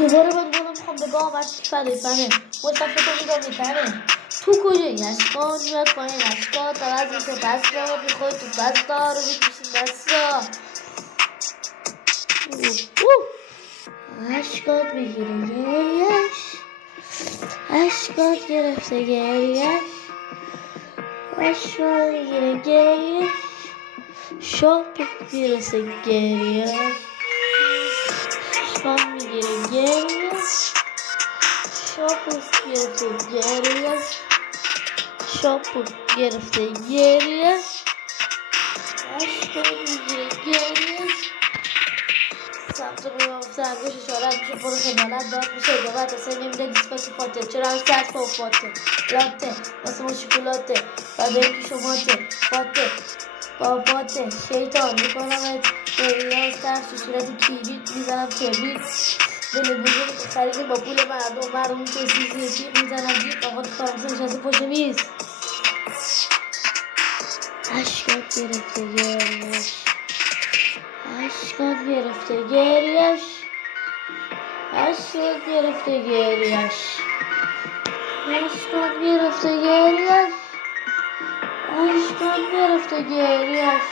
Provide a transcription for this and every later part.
دوباره باید بالا میخوام بگاه ورزش فدای فنه مصطفی تو میگم میتنه تو کجایی اشکان میاد پایین اشکان طرز میشه پس را میخوای تو پس دار رو میکشی دستا اشکان میگیره گریش اشکان گرفته گریش اشکان میگیره گریش شاپ میرسه گریش اشکان میگیره گریش شاپو گرفته گریش شاپو گرفته گریش اشکان میگیره گریش سمت میفته انگوش اشارت میشه پر خجالت داد میشه اجابت واسه نمیده دیسپاک فاته چرا هم سرد با فاته لاته واسه ما شکلاته فدایی که شماته فاته باباته شیطان میکنمت بریاز ترس تو صورت کیبیت میزنم کبریت دل بزرگ خریده با پول مردم میشه سیزی تیغ میزنم جیب آقا تو فرانسه نشسته پشت میز اشکات گرفته گریش اشکات گرفته گریش اشکات گرفته گریش اشکات گرفته گریش اشکات گرفته گریش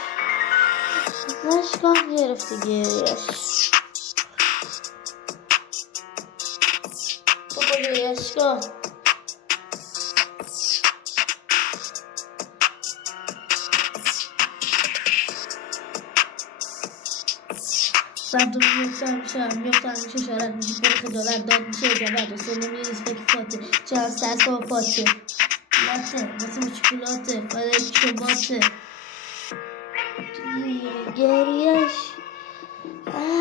اشکات گرفته گریش تو کجایی اشکات سمت رو میفتم میشه شارت میشه پر خجالت داد میشه اجابت واسه نمیده دیسپاک فاته چه هم سرس با پاته لاته واسه ما شکلاته فدای که شماته میگیره گریش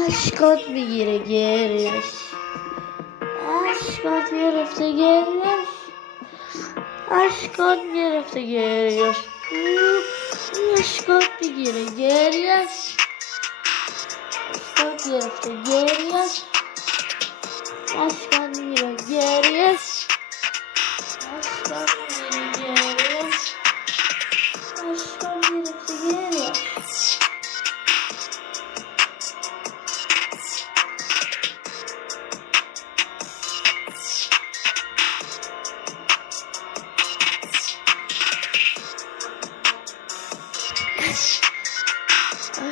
اشکات میگیره گریش اشکات گرفته گریش اشکات گرفته گریش اشکات میگیره گریش اشکات گرفته گریش اشکات میگیره گریش اشکات میگیره گریش اشکات گرفته گریش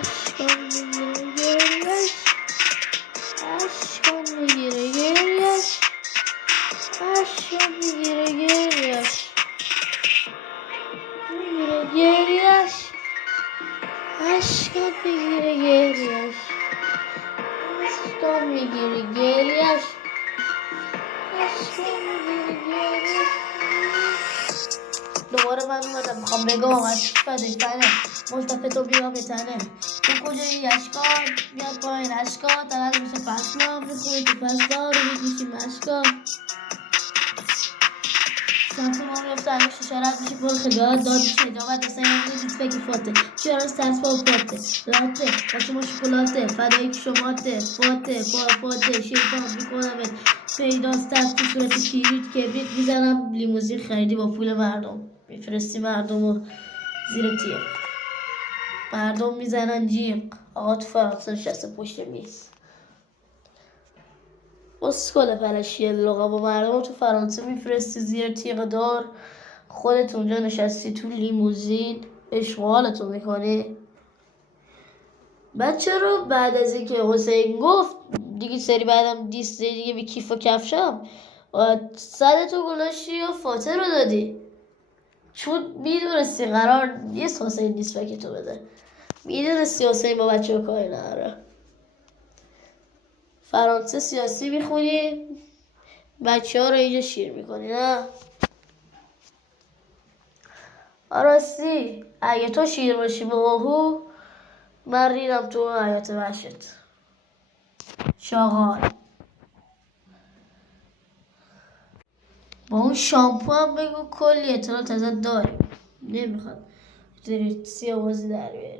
اشکان میگیره گریش اشکان میگیره گریش اشکان میگیره گریش میگیره گریش اشکان میگیره گریش اشکان میگیره گریش اشکان میگیره گریش دوباره من اومدم میخوام بگم از فدای فنه مصطفی تو بیا بتنه تو کجایی اشکان میاد پایین اشکان طرف میشه فصلا میخوری تو فصلا رو میکشیم اشکان سمت ما میفته انگوش اشارت میشه پر خجالت داد میشه اجابت واسه نمیده دیسپاک فاته چرا سرس با پاته لاته واسه ما شکلاته فدایی که شماته فاته پاته شیطان میکنمت پیداست ترس تو صورت کبریت میزنم لیموزین خریدی با پول مردم میفرستی مردم رو زیر تیغ مردم میزنن جیغ آقا تو فرانسه نشسته پشت میز اسکل پلشی لقا با مردم تو فرانسه میفرستی زیر تیغ دار خودت اونجا نشستی تو لیموزین اشغالتو میکنی بعد چرا بعد از اینکه حسین گفت دیگه سری بعدم دیست دیگه بی کیف و کفشم صدتو گلاشی و فاتح رو دادی چون میدونستی قرار نیست حسین دیسپاک تو بده میدونستی حسین با بچه ها کاری نداره فرانسه سیاسی میخونی بچه ها رو اینجا شیر میکنی نه راستی اگه تو شیر باشی به آهو من ریدم تو حیات وحشت شاغال با اون شامپو هم بگو کلی اطلاعات ازت داریم نمیخواد سیاه بازی در بیاری